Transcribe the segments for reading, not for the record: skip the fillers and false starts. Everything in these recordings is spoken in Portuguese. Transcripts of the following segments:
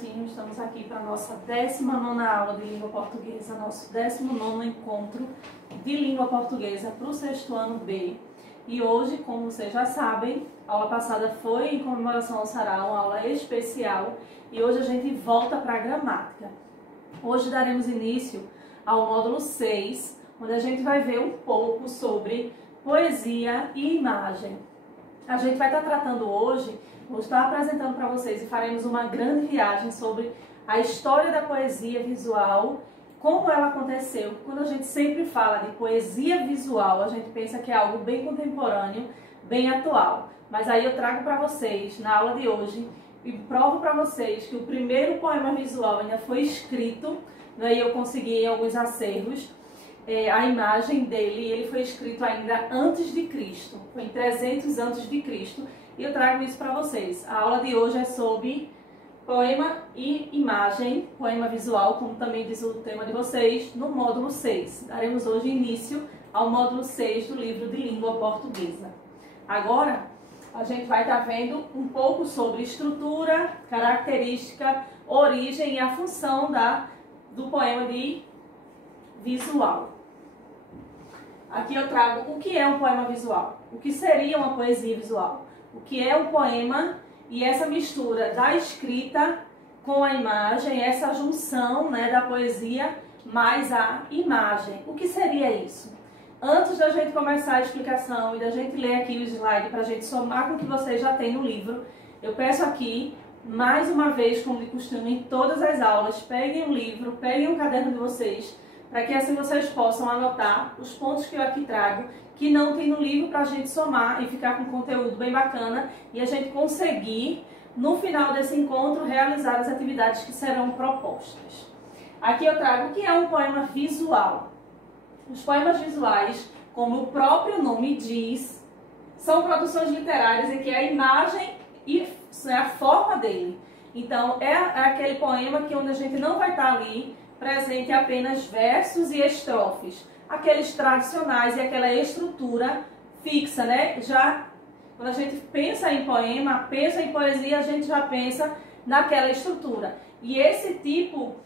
certinho, estamos aqui para a nossa 19ª aula de língua portuguesa, nosso 19º encontro de língua portuguesa para o 6º ano B. E hoje, como vocês já sabem, a aula passada foi em comemoração ao Sarau, uma aula especial, e hoje a gente volta para a gramática. Hoje daremos início ao módulo 6, onde a gente vai ver um pouco sobre poesia e imagem. A gente vai estar tratando hoje, vou estar apresentando para vocês e faremos uma grande viagem sobre a história da poesia visual, como ela aconteceu. Quando a gente sempre fala de poesia visual, a gente pensa que é algo bem contemporâneo, bem atual. Mas aí eu trago para vocês, na aula de hoje, e provo para vocês que o primeiro poema visual ainda foi escrito, né, e eu consegui alguns acervos. A imagem dele, ele foi escrito ainda antes de Cristo, foi em 300 antes de Cristo, e eu trago isso para vocês. A aula de hoje é sobre poema e imagem, poema visual, como também diz o tema de vocês, no módulo 6. Daremos hoje início ao módulo 6 do livro de língua portuguesa. Agora, a gente vai estar vendo um pouco sobre estrutura, característica, origem e a função do poema de visual. Aqui eu trago o que é um poema visual, o que seria uma poesia visual, o que é um poema e essa mistura da escrita com a imagem, essa junção, né, da poesia mais a imagem. O que seria isso? Antes da gente começar a explicação e da gente ler aqui o slide para a gente somar com o que vocês já têm no livro, eu peço aqui, mais uma vez, como de costume, em todas as aulas, peguem um livro, peguem um caderno de vocês, para que assim vocês possam anotar os pontos que eu aqui trago, que não tem no livro, para a gente somar e ficar com conteúdo bem bacana e a gente conseguir, no final desse encontro, realizar as atividades que serão propostas. Aqui eu trago o que é um poema visual. Os poemas visuais, como o próprio nome diz, são produções literárias em que a imagem e a forma dele. Então, é aquele poema que onde a gente não vai estar ali presente apenas versos e estrofes, aqueles tradicionais e aquela estrutura fixa, né? Já quando a gente pensa em poema, pensa em poesia, a gente já pensa naquela estrutura. E esse tipo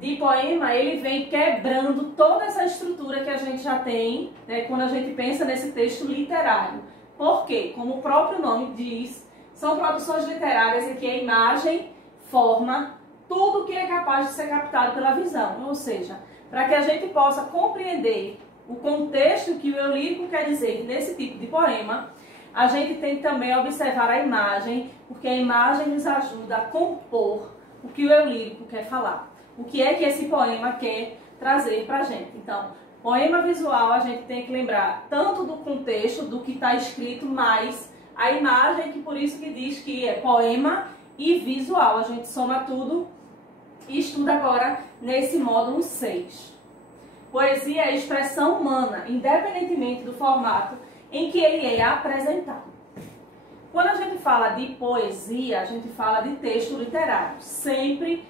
de poema, ele vem quebrando toda essa estrutura que a gente já tem, né, quando a gente pensa nesse texto literário. Por quê? Como o próprio nome diz, são produções literárias em que a imagem forma tudo que é capaz de ser captado pela visão. Ou seja, para que a gente possa compreender o contexto que o eu lírico quer dizer nesse tipo de poema, a gente tem que também observar a imagem, porque a imagem nos ajuda a compor o que o eu lírico quer falar. O que é que esse poema quer trazer para a gente. Então, poema visual, a gente tem que lembrar tanto do contexto, do que está escrito, mas a imagem, que por isso que diz que é poema e visual. A gente soma tudo e estuda agora nesse módulo 6. Poesia é expressão humana, independentemente do formato em que ele é apresentado. Quando a gente fala de poesia, a gente fala de texto literário, sempre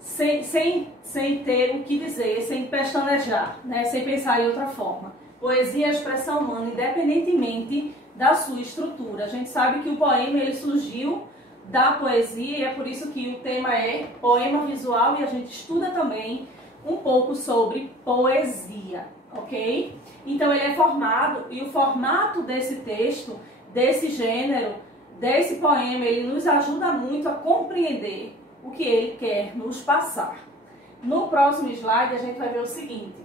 sem ter o que dizer, sem pestanejar, né? Sem pensar em outra forma. Poesia é expressão humana, independentemente da sua estrutura. A gente sabe que o poema ele surgiu da poesia e é por isso que o tema é poema visual e a gente estuda também um pouco sobre poesia, ok? Então ele é formado e o formato desse texto, desse gênero, desse poema, ele nos ajuda muito a compreender o que ele quer nos passar. No próximo slide a gente vai ver o seguinte: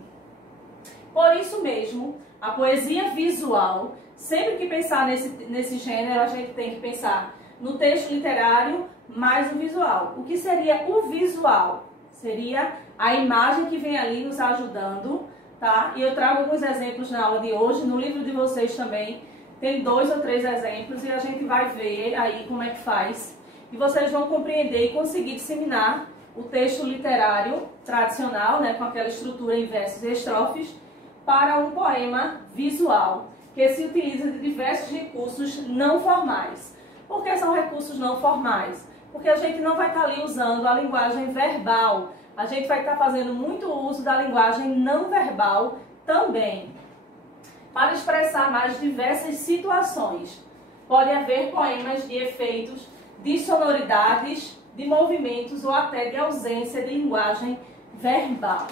por isso mesmo, a poesia visual, sempre que pensar nesse gênero, a gente tem que pensar no texto literário mais o visual. O que seria o visual? Seria a imagem que vem ali nos ajudando, tá? E eu trago alguns exemplos na aula de hoje, no livro de vocês também tem 2 ou 3 exemplos e a gente vai ver aí como é que faz. E vocês vão compreender e conseguir disseminar o texto literário tradicional, né, com aquela estrutura em versos e estrofes, para um poema visual, que se utiliza de diversos recursos não formais. Por que são recursos não formais? Porque a gente não vai estar ali usando a linguagem verbal, a gente vai estar fazendo muito uso da linguagem não verbal também, para expressar mais diversas situações. Pode haver poemas de efeitos de sonoridades, de movimentos ou até de ausência de linguagem verbal.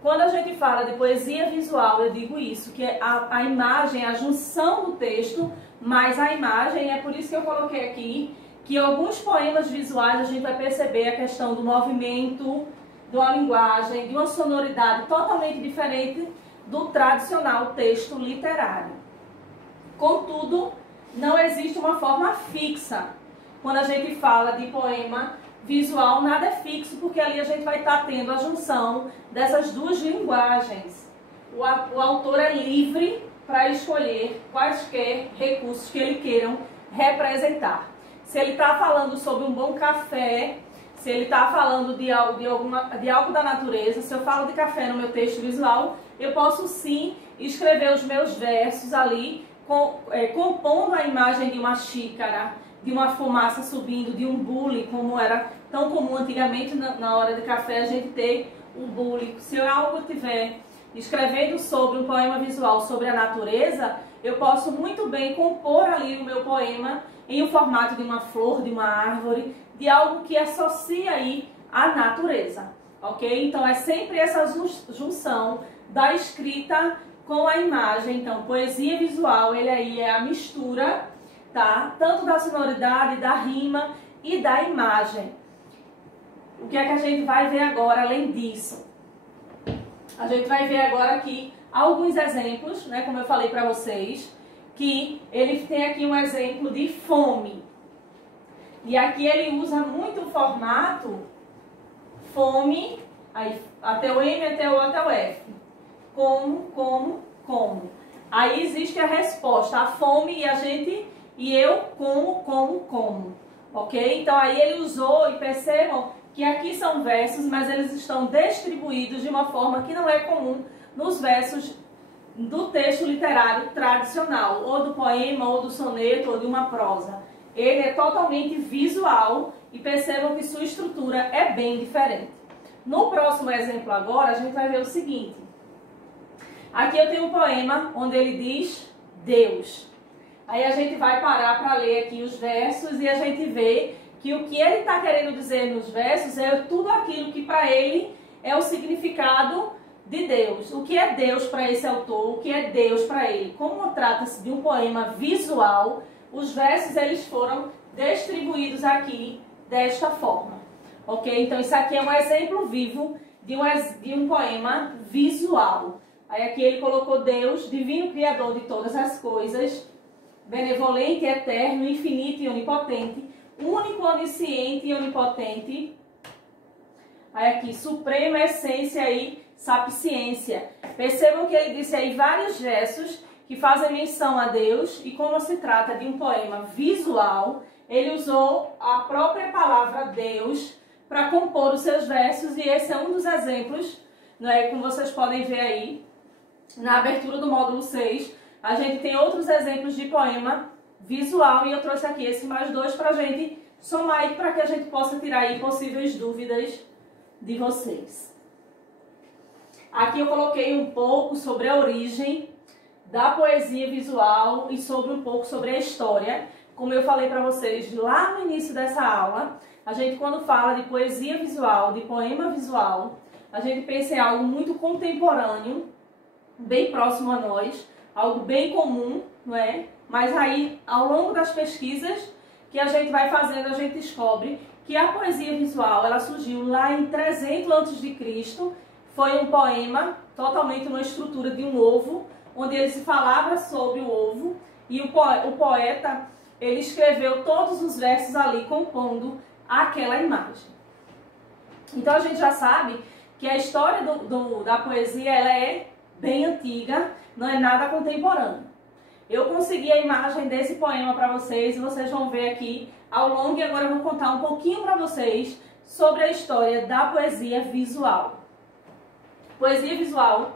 Quando a gente fala de poesia visual, eu digo isso, que a imagem é a junção do texto, mais a imagem, é por isso que eu coloquei aqui, que alguns poemas visuais a gente vai perceber a questão do movimento, de uma linguagem, de uma sonoridade totalmente diferente do tradicional texto literário. Contudo, não existe uma forma fixa. Quando a gente fala de poema visual, nada é fixo, porque ali a gente vai estar tendo a junção dessas duas linguagens. O autor é livre para escolher quaisquer recursos que ele queiram representar. Se ele está falando sobre um bom café, se ele está falando de algo da natureza, se eu falo de café no meu texto visual, eu posso sim escrever os meus versos ali, compondo a imagem de uma xícara, de uma fumaça subindo, de um bule, como era tão comum antigamente na hora de café a gente ter o bule. Se eu estiver escrevendo sobre um poema visual sobre a natureza, eu posso muito bem compor ali o meu poema em um formato de uma flor, de uma árvore, de algo que associa aí a natureza, ok? Então é sempre essa junção da escrita com a imagem. Então, poesia visual, ele aí é a mistura, tá? Tanto da sonoridade, da rima e da imagem. O que é que a gente vai ver agora além disso? A gente vai ver agora aqui alguns exemplos, né? Como eu falei para vocês, que ele tem aqui um exemplo de fome. E aqui ele usa muito o formato fome, aí até o M, até o F. Como. Aí existe a resposta, a fome e eu como. Ok? Então aí ele usou, e percebam que aqui são versos, mas eles estão distribuídos de uma forma que não é comum nos versos do texto literário tradicional, ou do poema, ou do soneto, ou de uma prosa. Ele é totalmente visual e percebam que sua estrutura é bem diferente. No próximo exemplo agora, a gente vai ver o seguinte. Aqui eu tenho um poema onde ele diz Deus. Aí a gente vai parar para ler aqui os versos e a gente vê que o que ele está querendo dizer nos versos é tudo aquilo que para ele é o significado de Deus. O que é Deus para esse autor, o que é Deus para ele. Como trata-se de um poema visual, os versos eles foram distribuídos aqui desta forma. Ok? Então isso aqui é um exemplo vivo de um poema visual. Aí aqui ele colocou Deus, divino criador de todas as coisas, benevolente, eterno, infinito e onipotente, único, onisciente e onipotente. Aí aqui, suprema essência e sapiência. Percebam que ele disse aí vários versos que fazem menção a Deus, e como se trata de um poema visual, ele usou a própria palavra Deus para compor os seus versos, e esse é um dos exemplos, não é, como vocês podem ver aí, na abertura do módulo 6, a gente tem outros exemplos de poema visual, e eu trouxe aqui esse mais dois para a gente somar aí, para que a gente possa tirar aí possíveis dúvidas de vocês. Aqui eu coloquei um pouco sobre a origem da poesia visual e um pouco sobre a história. Como eu falei para vocês lá no início dessa aula, a gente quando fala de poesia visual, de poema visual, a gente pensa em algo muito contemporâneo, bem próximo a nós, algo bem comum, não é? Mas aí, ao longo das pesquisas que a gente vai fazendo, a gente descobre que a poesia visual, ela surgiu lá em 300 a.C., foi um poema totalmente uma estrutura de um ovo, onde ele se falava sobre o ovo, e o poeta, ele escreveu todos os versos ali, compondo aquela imagem. Então a gente já sabe que a história da poesia, ela é bem antiga, não é nada contemporâneo. Eu consegui a imagem desse poema para vocês, e vocês vão ver aqui ao longo, e agora eu vou contar um pouquinho para vocês sobre a história da poesia visual. Poesia visual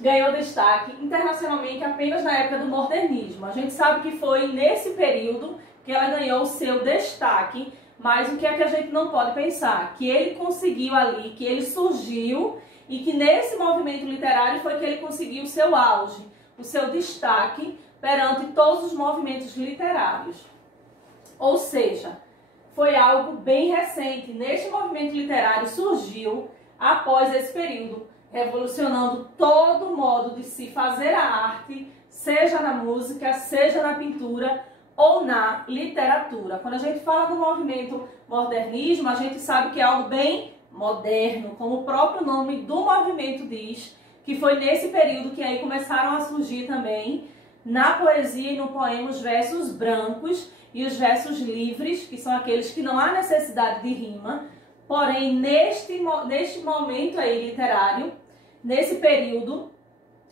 ganhou destaque internacionalmente apenas na época do modernismo. A gente sabe que foi nesse período que ela ganhou o seu destaque, mas o que é que a gente não pode pensar? Que ele conseguiu ali, que ele surgiu, e que nesse movimento literário foi que ele conseguiu o seu auge, o seu destaque perante todos os movimentos literários. Ou seja, foi algo bem recente. Neste movimento literário surgiu após esse período, revolucionando todo o modo de se fazer a arte, seja na música, seja na pintura ou na literatura. Quando a gente fala do movimento modernismo, a gente sabe que é algo bem moderno, como o próprio nome do movimento diz, que foi nesse período que aí começaram a surgir também na poesia e no poema os versos brancos e os versos livres, que são aqueles que não há necessidade de rima. Porém, neste momento aí literário, nesse período,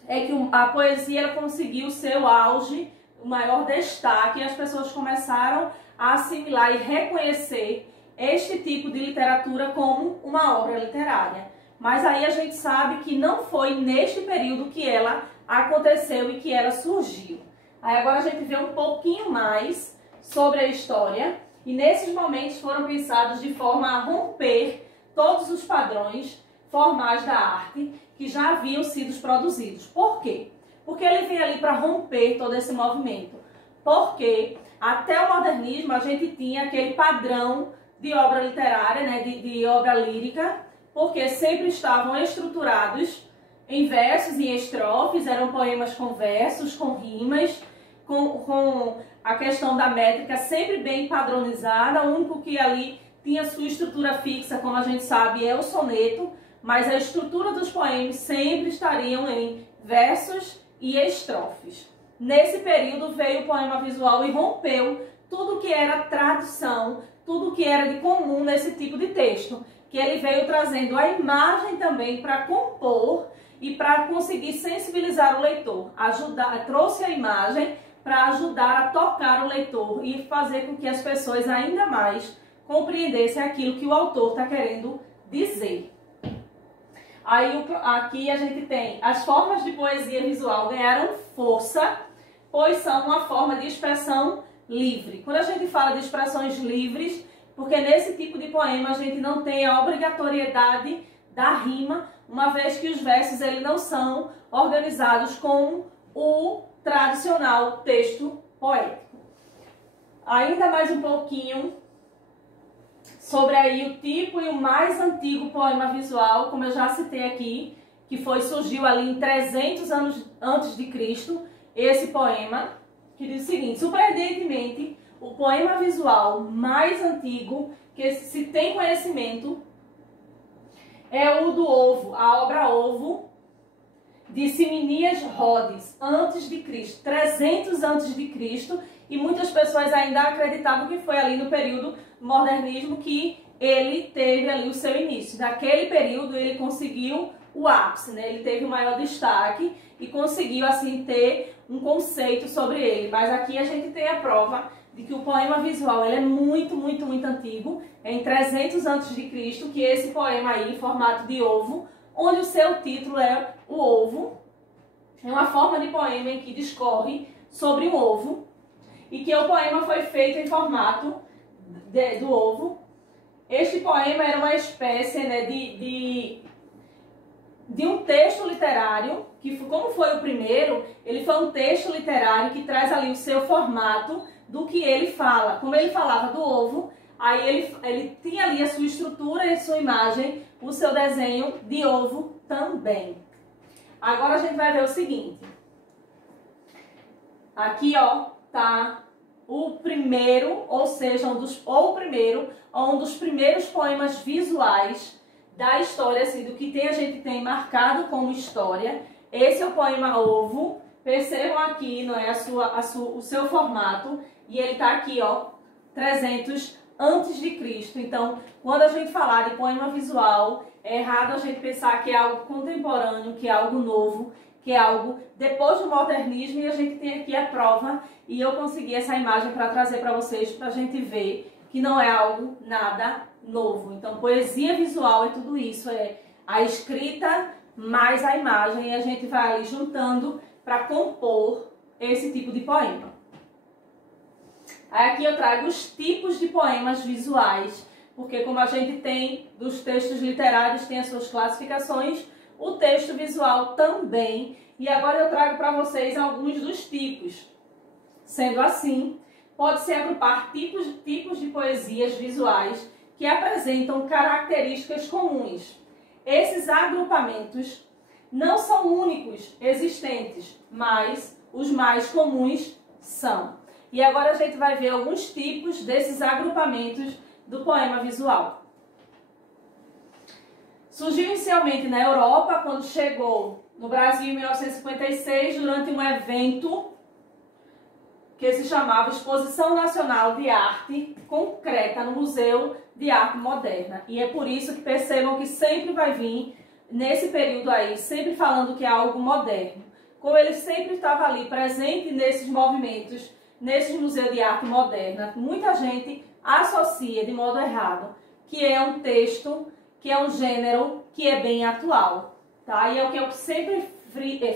é que a poesia ela conseguiu seu auge, o maior destaque, e as pessoas começaram a assimilar e reconhecer este tipo de literatura como uma obra literária. Mas aí a gente sabe que não foi neste período que ela aconteceu e que ela surgiu. Aí agora a gente vê um pouquinho mais sobre a história, e nesses momentos foram pensados de forma a romper todos os padrões formais da arte que já haviam sido produzidos. Por quê? Porque ele vem ali para romper todo esse movimento. Porque até o modernismo a gente tinha aquele padrão de obra literária, né, de obra lírica, porque sempre estavam estruturados em versos e estrofes, eram poemas com versos, com rimas, com a questão da métrica sempre bem padronizada. O único que ali tinha sua estrutura fixa, como a gente sabe, é o soneto, mas a estrutura dos poemas sempre estariam em versos e estrofes. Nesse período veio o poema visual e rompeu tudo que era tradição, tudo que era de comum nesse tipo de texto, que ele veio trazendo a imagem também para compor e para conseguir sensibilizar o leitor, trouxe a imagem para ajudar a tocar o leitor e fazer com que as pessoas ainda mais compreendessem aquilo que o autor está querendo dizer. Aí aqui a gente tem as formas de poesia visual ganharam força, pois são uma forma de expressão livre. Quando a gente fala de expressões livres, porque nesse tipo de poema a gente não tem a obrigatoriedade da rima, uma vez que os versos eles não são organizados com o tradicional texto poético. Ainda mais um pouquinho sobre aí o tipo e o mais antigo poema visual, como eu já citei aqui, que surgiu ali em 300 anos antes de Cristo, esse poema, que diz o seguinte: surpreendentemente, o poema visual mais antigo que se tem conhecimento é o do Ovo, a obra Ovo, de Simonias Rhodes, antes de Cristo, 300 antes de Cristo, e muitas pessoas ainda acreditavam que foi ali no período modernismo que ele teve ali o seu início. Naquele período ele conseguiu o ápice, né? Ele teve o maior destaque e conseguiu assim ter um conceito sobre ele. Mas aqui a gente tem a prova de que o poema visual ele é muito antigo, é em 300 antes de Cristo que esse poema aí, em formato de ovo, onde o seu título é o ovo, é uma forma de poema em que discorre sobre um ovo, e que o poema foi feito em formato do ovo. Este poema era uma espécie, né, de um texto literário, que como foi o primeiro, ele foi um texto literário que traz ali o seu formato do que ele fala. Como ele falava do ovo, aí ele tinha ali a sua estrutura e a sua imagem, o seu desenho de ovo também. Agora a gente vai ver o seguinte. Aqui, ó, tá o primeiro, ou seja, um dos primeiros poemas visuais da história, assim, do que a gente tem marcado como história. Esse é o poema Ovo. Percebam aqui, não é, o seu formato, e ele tá aqui, ó, 300 antes de Cristo. Então, quando a gente falar de poema visual, é errado a gente pensar que é algo contemporâneo, que é algo novo, que é algo depois do modernismo, e a gente tem aqui a prova, e eu consegui essa imagem para trazer para vocês, para a gente ver que não é algo nada novo. Então, poesia visual é tudo isso, é a escrita mais a imagem, e a gente vai ali juntando para compor esse tipo de poema. Aí aqui eu trago os tipos de poemas visuais, porque como a gente tem dos textos literários, tem as suas classificações, o texto visual também. E agora eu trago para vocês alguns dos tipos. Sendo assim, pode-se agrupar tipos de poesias visuais que apresentam características comuns. Esses agrupamentos não são únicos existentes, mas os mais comuns são. E agora a gente vai ver alguns tipos desses agrupamentos do poema visual. Surgiu inicialmente na Europa, quando chegou no Brasil em 1956, durante um evento que se chamava Exposição Nacional de Arte Concreta no Museu de Arte Moderna. E é por isso que percebam que sempre vai vir, nesse período aí, sempre falando que é algo moderno. Como ele sempre estava ali presente nesses movimentos, nesses museus de arte moderna, muita gente associa de modo errado que é um texto, que é um gênero que é bem atual, tá? E é o que eu sempre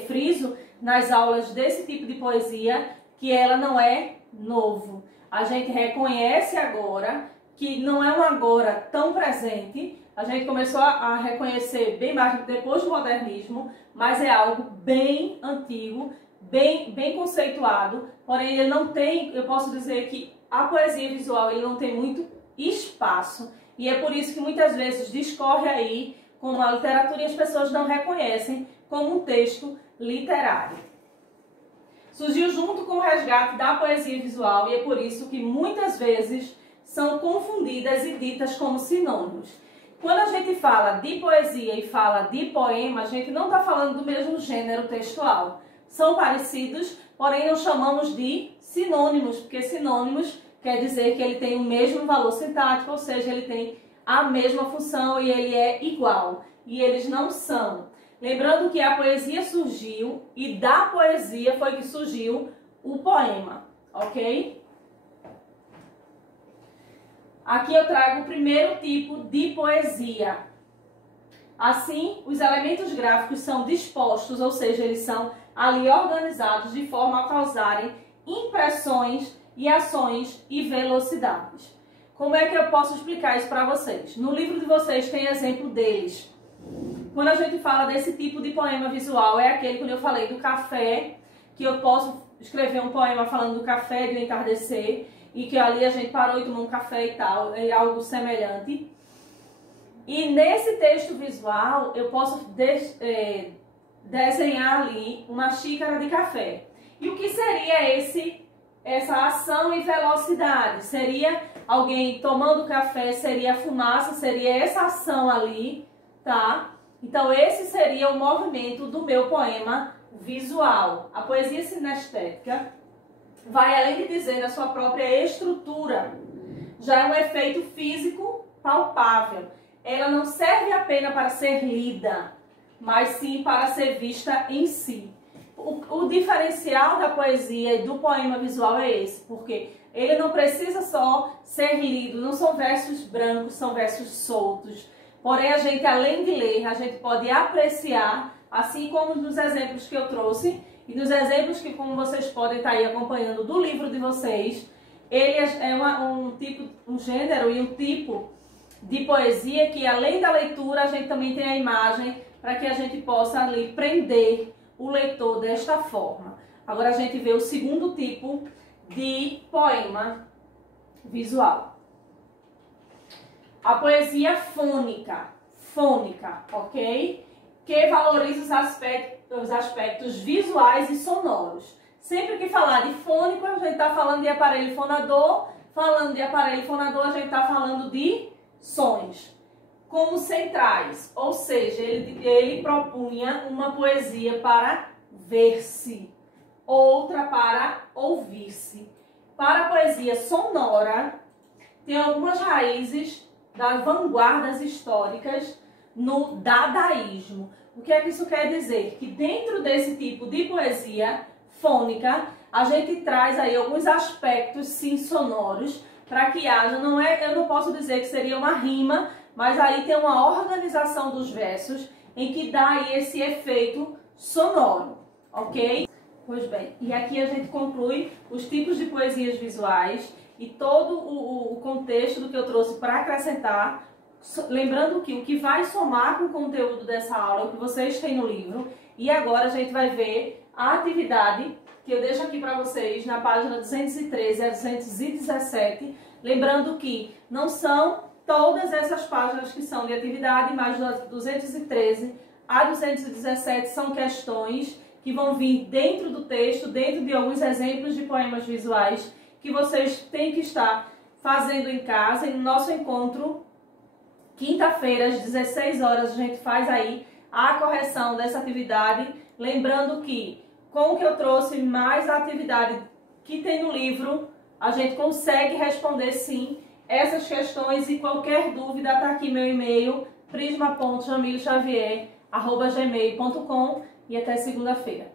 friso nas aulas desse tipo de poesia, que ela não é novo. A gente reconhece agora que não é um agora tão presente, a gente começou a reconhecer bem mais depois do modernismo, mas é algo bem antigo, bem conceituado, porém ele não tem, eu posso dizer que a poesia visual ele não tem muito espaço, e é por isso que muitas vezes discorre aí como a literatura e as pessoas não reconhecem como um texto literário. Surgiu junto com o resgate da poesia visual e é por isso que muitas vezes são confundidas e ditas como sinônimos. Quando a gente fala de poesia e fala de poema, a gente não está falando do mesmo gênero textual. São parecidos, porém não chamamos de sinônimos, porque sinônimos quer dizer que ele tem o mesmo valor sintático, ou seja, ele tem a mesma função e ele é igual. E eles não são. Lembrando que a poesia surgiu e da poesia foi que surgiu o poema, ok? Aqui eu trago o primeiro tipo de poesia. Assim, os elementos gráficos são dispostos, ou seja, eles são ali organizados de forma a causarem impressões e ações e velocidades. Como é que eu posso explicar isso para vocês? No livro de vocês tem exemplo deles. Quando a gente fala desse tipo de poema visual, é aquele quando eu falei do café, que eu posso escrever um poema falando do café, do entardecer, e que ali a gente parou e tomou um café e tal, é algo semelhante. E nesse texto visual, eu posso desenhar ali uma xícara de café. E o que seria essa ação e velocidade? Seria alguém tomando café, seria a fumaça, seria essa ação ali, tá? Então esse seria o movimento do meu poema visual. A poesia sinestética vai além de dizer na sua própria estrutura. Já é um efeito físico palpável. Ela não serve apenas para ser lida, mas sim para ser vista em si. O diferencial da poesia e do poema visual é esse, porque ele não precisa só ser lido, não são versos brancos, são versos soltos. Porém, a gente, além de ler, a gente pode apreciar, assim como nos exemplos que eu trouxe, e nos exemplos que, como vocês podem estar aí acompanhando do livro de vocês, ele é um gênero e um tipo de poesia que, além da leitura, a gente também tem a imagem para que a gente possa ali prender o leitor desta forma. Agora a gente vê o segundo tipo de poema visual. A poesia fônica, ok? Que valoriza os aspectos visuais e sonoros. Sempre que falar de fônico, a gente está falando de aparelho fonador. Falando de aparelho fonador, a gente está falando de sons como centrais. Ou seja, ele propunha uma poesia para ver-se, outra para ouvir-se. Para a poesia sonora, tem algumas raízes das vanguardas históricas no dadaísmo. O que é que isso quer dizer? Que dentro desse tipo de poesia fônica, a gente traz aí alguns aspectos sim sonoros para que haja, eu não posso dizer que seria uma rima, mas aí tem uma organização dos versos em que dá aí esse efeito sonoro, ok? Pois bem, e aqui a gente conclui os tipos de poesias visuais e todo o contexto do que eu trouxe para acrescentar, lembrando que o que vai somar com o conteúdo dessa aula é o que vocês têm no livro, e agora a gente vai ver a atividade que eu deixo aqui para vocês na página 213 a 217, lembrando que não são todas essas páginas que são de atividade, mas da 213 a 217 são questões que vão vir dentro do texto, dentro de alguns exemplos de poemas visuais que vocês têm que estar fazendo em casa. E no nosso encontro, quinta-feira, às 16 horas, a gente faz aí a correção dessa atividade. Lembrando que, com o que eu trouxe mais a atividade que tem no livro, a gente consegue responder sim essas questões, e qualquer dúvida está aqui meu e-mail, prisma.jamilxavier@gmail.com, e até segunda-feira.